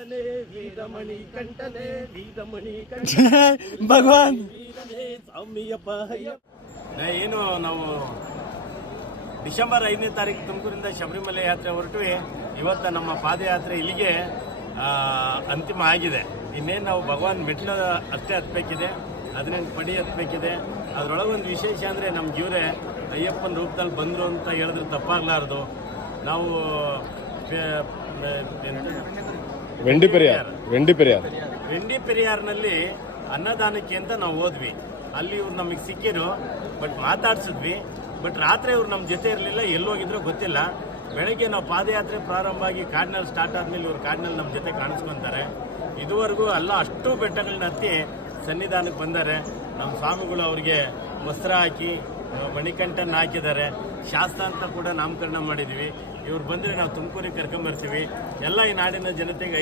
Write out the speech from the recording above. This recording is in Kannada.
ವೀರನೇ ವೀರಮಣಿ ಕಂಠನೆ ವೀರಮಣಿ ಕಂಠ ಭಗವಾನ್. ವೀರನೇ ಸ್ವಾಮಿಯಪ್ಪ ಅಯ್ಯಪ್ಪ ಏನು ನಾವು ಡಿಸೆಂಬರ್ ಐದನೇ ತಾರೀಕು ತುಮಕೂರಿಂದ ಶಬರಿಮಲೆ ಯಾತ್ರೆ ಹೊರಟ್ವಿ. ಇವತ್ತು ನಮ್ಮ ಪಾದಯಾತ್ರೆ ಇಲ್ಲಿಗೆ ಆ, ಅಂತಿಮ ಆಗಿದೆ. ಇನ್ನೇನು ನಾವು ಭಗವಾನ್ ಮೆಟ್ಲ ಅಷ್ಟೇ ಹತ್ಬೇಕಿದೆ ಹದಿನೆಂಟು ಪಡಿ ಹತ್ಬೇಕಿದೆ. ಅದರೊಳಗೆ ಒಂದು ವಿಶೇಷ ಅಂದರೆ ನಮ್ಮ ಜೀವರೇ ಅಯ್ಯಪ್ಪನ ರೂಪದಲ್ಲಿ ಬಂದರು ಅಂತ ಹೇಳಿದ್ರೆ ತಪ್ಪಾಗಲಾರ್ದು. ನಾವು? Wendy Periyar Wendy Periyar. Wendy ಪೆರಿಯಾರ್ನಲ್ಲಿ ಅನ್ನದಾನಕ್ಕೆ ಅಂತ ನಾವು ಹೋದ್ವಿ. ಅಲ್ಲಿ ಇವ್ರು ನಮಗೆ ಸಿಕ್ಕಿರು ಬಟ್ ಮಾತಾಡ್ಸಿದ್ವಿ. ಬಟ್ ರಾತ್ರಿ ಇವ್ರು ನಮ್ಮ ಜೊತೆ ಇರಲಿಲ್ಲ, ಎಲ್ಲೋಗಿದ್ರೋ ಗೊತ್ತಿಲ್ಲ. ಬೆಳಗ್ಗೆ ನಾವು ಪಾದಯಾತ್ರೆ ಪ್ರಾರಂಭ ಆಗಿ ಕಾಡಿನಲ್ಲಿ ಸ್ಟಾರ್ಟ್ ಆದ್ಮೇಲೆ ಇವ್ರು ಕಾಡಿನಲ್ಲಿ ನಮ್ಮ ಜೊತೆ ಕಾಣಿಸ್ಕೊಂತಾರೆ. ಇದುವರೆಗೂ ಅಲ್ಲ, ಅಷ್ಟು ಬೆಟ್ಟಗಳನ್ನ ಹತ್ತಿ ಸನ್ನಿಧಾನಕ್ಕೆ ಬಂದರೆ. ನಮ್ಮ ಸ್ವಾಮಿಗಳು ಅವ್ರಿಗೆ ವಸ್ತ್ರ ಹಾಕಿ ಮಣಿಕಂಠನ ಹಾಕಿದ್ದಾರೆ. ಶಾಸ್ತ್ರ ಅಂತ ಕೂಡ ನಾಮಕರಣ ಮಾಡಿದ್ವಿ. ಇವ್ರು ಬಂದರೆ ನಾವು ತುಮಕೂರಿಗೆ ಕರ್ಕೊಂಬರ್ತೀವಿ. ಎಲ್ಲ ಈ ನಾಡಿನ ಜನತೆಗೆ